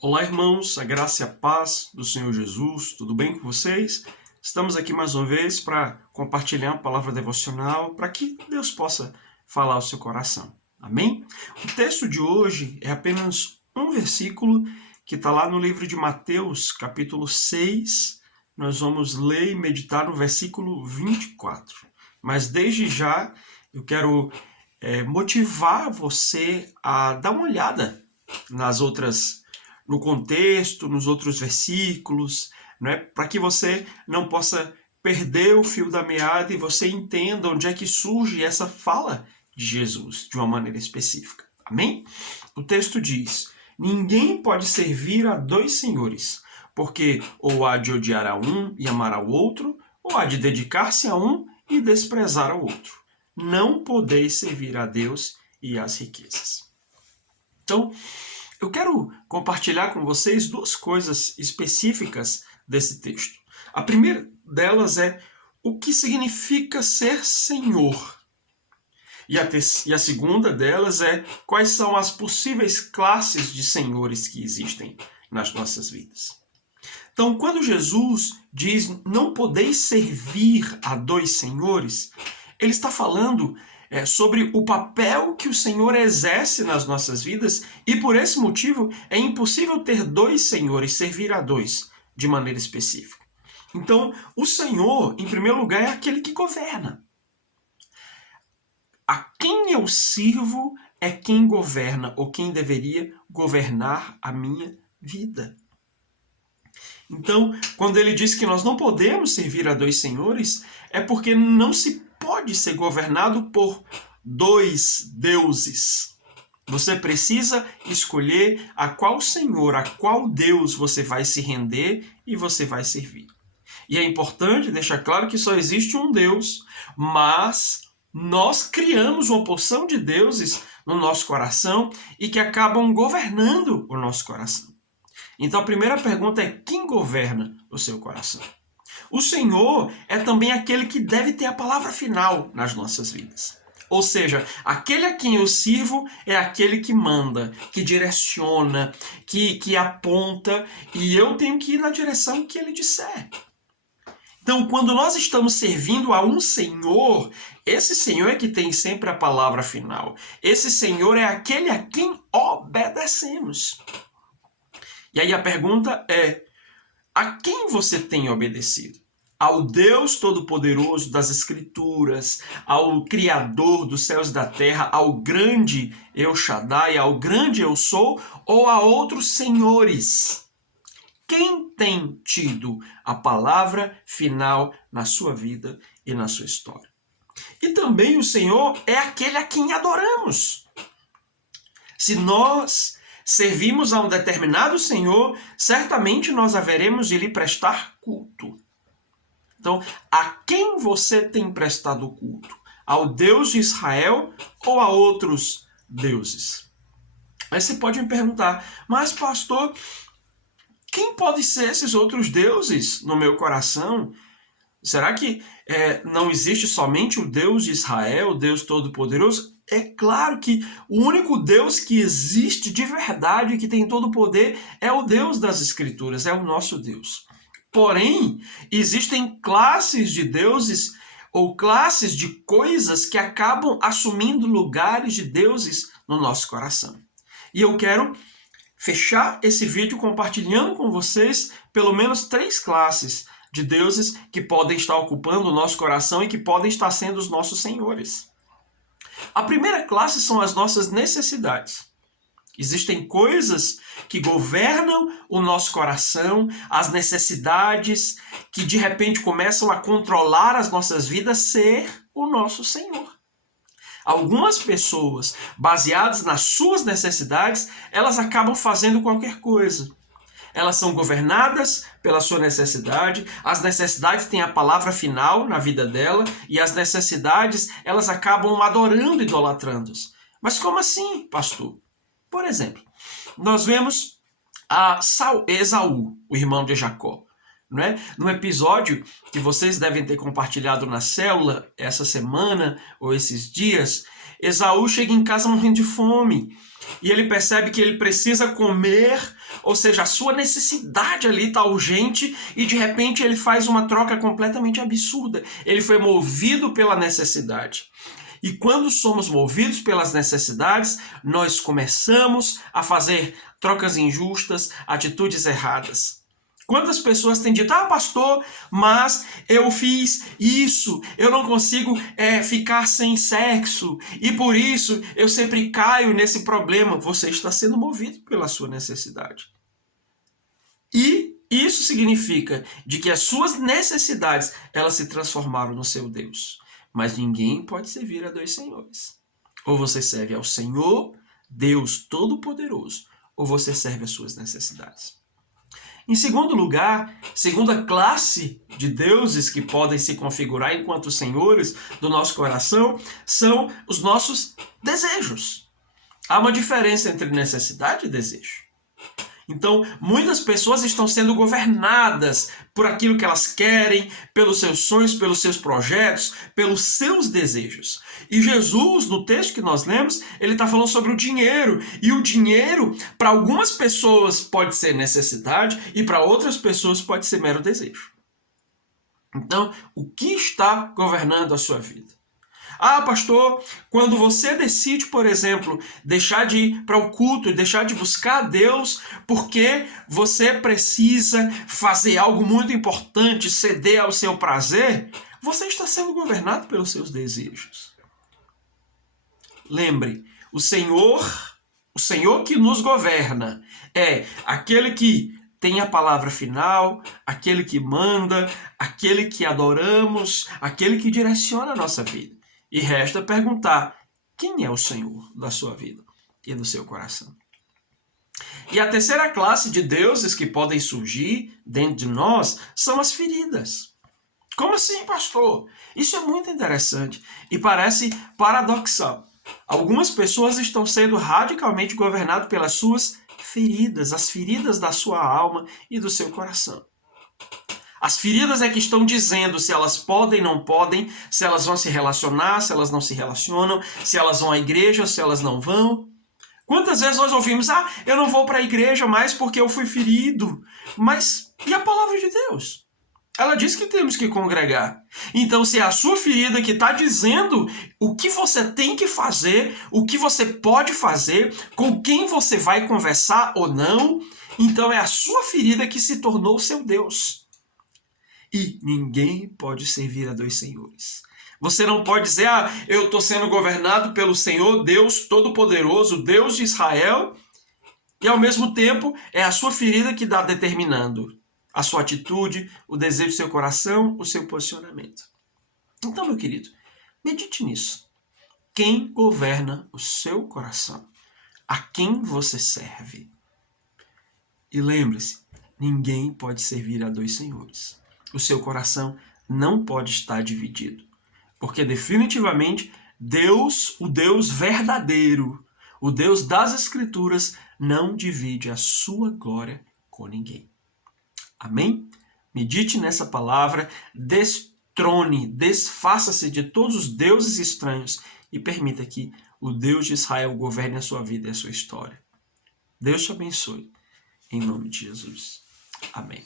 Olá, irmãos, a graça e a paz do Senhor Jesus, tudo bem com vocês? Estamos aqui mais uma vez para compartilhar uma palavra devocional para que Deus possa falar ao seu coração. Amém? O texto de hoje é apenas um versículo que está lá no livro de Mateus, capítulo 6. Nós vamos ler e meditar no versículo 24. Mas desde já eu quero motivar você a dar uma olhada no contexto, nos outros versículos, né? Para que você não possa perder o fio da meada e você entenda onde é que surge essa fala de Jesus de uma maneira específica. Amém? O texto diz: ninguém pode servir a dois senhores, porque ou há de odiar a um e amar ao outro, ou há de dedicar-se a um e desprezar ao outro. Não podeis servir a Deus e às riquezas. Então, eu quero compartilhar com vocês duas coisas específicas desse texto. A primeira delas é o que significa ser Senhor. E a segunda delas é quais são as possíveis classes de senhores que existem nas nossas vidas. Então, quando Jesus diz não podeis servir a dois senhores, ele está falando sobre o papel que o Senhor exerce nas nossas vidas e por esse motivo é impossível ter dois senhores, servir a dois de maneira específica. Então, o Senhor, em primeiro lugar, é aquele que governa. A quem eu sirvo é quem governa ou quem deveria governar a minha vida. Então, quando ele diz que nós não podemos servir a dois senhores, é porque não se pode ser governado por dois deuses. Você precisa escolher a qual senhor, a qual Deus você vai se render e você vai servir. E é importante deixar claro que só existe um Deus, mas nós criamos uma porção de deuses no nosso coração e que acabam governando o nosso coração. Então a primeira pergunta é: quem governa o seu coração? O Senhor é também aquele que deve ter a palavra final nas nossas vidas. Ou seja, aquele a quem eu sirvo é aquele que manda, que direciona, que aponta, e eu tenho que ir na direção que ele disser. Então, quando nós estamos servindo a um Senhor, esse Senhor é que tem sempre a palavra final. Esse Senhor é aquele a quem obedecemos. E aí a pergunta é: a quem você tem obedecido? Ao Deus Todo-Poderoso das Escrituras, ao Criador dos céus e da terra, ao grande El Shaddai, ao grande Eu Sou, ou a outros senhores? Quem tem tido a palavra final na sua vida e na sua história? E também o Senhor é aquele a quem adoramos. Se nós servimos a um determinado Senhor, certamente nós haveremos de lhe prestar culto. Então, a quem você tem prestado culto? Ao Deus de Israel ou a outros deuses? Aí você pode me perguntar: mas pastor, quem pode ser esses outros deuses no meu coração? Será que não existe somente o Deus de Israel, o Deus Todo-Poderoso? É claro que o único Deus que existe de verdade, que tem todo o poder, é o Deus das Escrituras, é o nosso Deus. Porém, existem classes de deuses ou classes de coisas que acabam assumindo lugares de deuses no nosso coração. E eu quero fechar esse vídeo compartilhando com vocês pelo menos 3 classes de deuses que podem estar ocupando o nosso coração e que podem estar sendo os nossos senhores. A primeira classe são as nossas necessidades. Existem coisas que governam o nosso coração, as necessidades que de repente começam a controlar as nossas vidas, ser o nosso Senhor. Algumas pessoas, baseadas nas suas necessidades, elas acabam fazendo qualquer coisa. Elas são governadas pela sua necessidade, as necessidades têm a palavra final na vida dela, e as necessidades, elas acabam adorando, idolatrando-os. Mas como assim, pastor? Por exemplo, nós vemos Esaú, o irmão de Jacó. Não é? No episódio que vocês devem ter compartilhado na célula essa semana ou esses dias, Esaú chega em casa morrendo de fome e ele percebe que ele precisa comer, ou seja, a sua necessidade ali está urgente e de repente ele faz uma troca completamente absurda. Ele foi movido pela necessidade. E quando somos movidos pelas necessidades, nós começamos a fazer trocas injustas, atitudes erradas. Quantas pessoas têm dito, pastor, mas eu fiz isso, eu não consigo ficar sem sexo, e por isso eu sempre caio nesse problema. Você está sendo movido pela sua necessidade. E isso significa de que as suas necessidades, elas se transformaram no seu Deus. Mas ninguém pode servir a dois senhores. Ou você serve ao Senhor, Deus Todo-Poderoso, ou você serve às suas necessidades. Em segundo lugar, segunda classe de deuses que podem se configurar enquanto senhores do nosso coração são os nossos desejos. Há uma diferença entre necessidade e desejo. Então, muitas pessoas estão sendo governadas por aquilo que elas querem, pelos seus sonhos, pelos seus projetos, pelos seus desejos. E Jesus, no texto que nós lemos, ele está falando sobre o dinheiro. E o dinheiro, para algumas pessoas, pode ser necessidade e para outras pessoas pode ser mero desejo. Então, o que está governando a sua vida? Pastor, quando você decide, por exemplo, deixar de ir para o culto e deixar de buscar a Deus porque você precisa fazer algo muito importante, ceder ao seu prazer, você está sendo governado pelos seus desejos. Lembre, o Senhor que nos governa é aquele que tem a palavra final, aquele que manda, aquele que adoramos, aquele que direciona a nossa vida. E resta perguntar, quem é o Senhor da sua vida e do seu coração? E a terceira classe de deuses que podem surgir dentro de nós são as feridas. Como assim, pastor? Isso é muito interessante e parece paradoxal. Algumas pessoas estão sendo radicalmente governadas pelas suas feridas, as feridas da sua alma e do seu coração. As feridas é que estão dizendo se elas podem, não podem, se elas vão se relacionar, se elas não se relacionam, se elas vão à igreja, se elas não vão. Quantas vezes nós ouvimos, eu não vou para a igreja mais porque eu fui ferido. Mas e a palavra de Deus? Ela diz que temos que congregar. Então, se é a sua ferida que está dizendo o que você tem que fazer, o que você pode fazer, com quem você vai conversar ou não, então é a sua ferida que se tornou o seu Deus. E ninguém pode servir a dois senhores. Você não pode dizer, eu estou sendo governado pelo Senhor, Deus Todo-Poderoso, Deus de Israel, e ao mesmo tempo é a sua ferida que está determinando a sua atitude, o desejo do seu coração, o seu posicionamento. Então, meu querido, medite nisso. Quem governa o seu coração? A quem você serve? E lembre-se, ninguém pode servir a dois senhores. O seu coração não pode estar dividido. Porque definitivamente Deus, o Deus verdadeiro, o Deus das Escrituras, não divide a sua glória com ninguém. Amém? Medite nessa palavra, destrone, desfaça-se de todos os deuses estranhos e permita que o Deus de Israel governe a sua vida e a sua história. Deus te abençoe. Em nome de Jesus. Amém.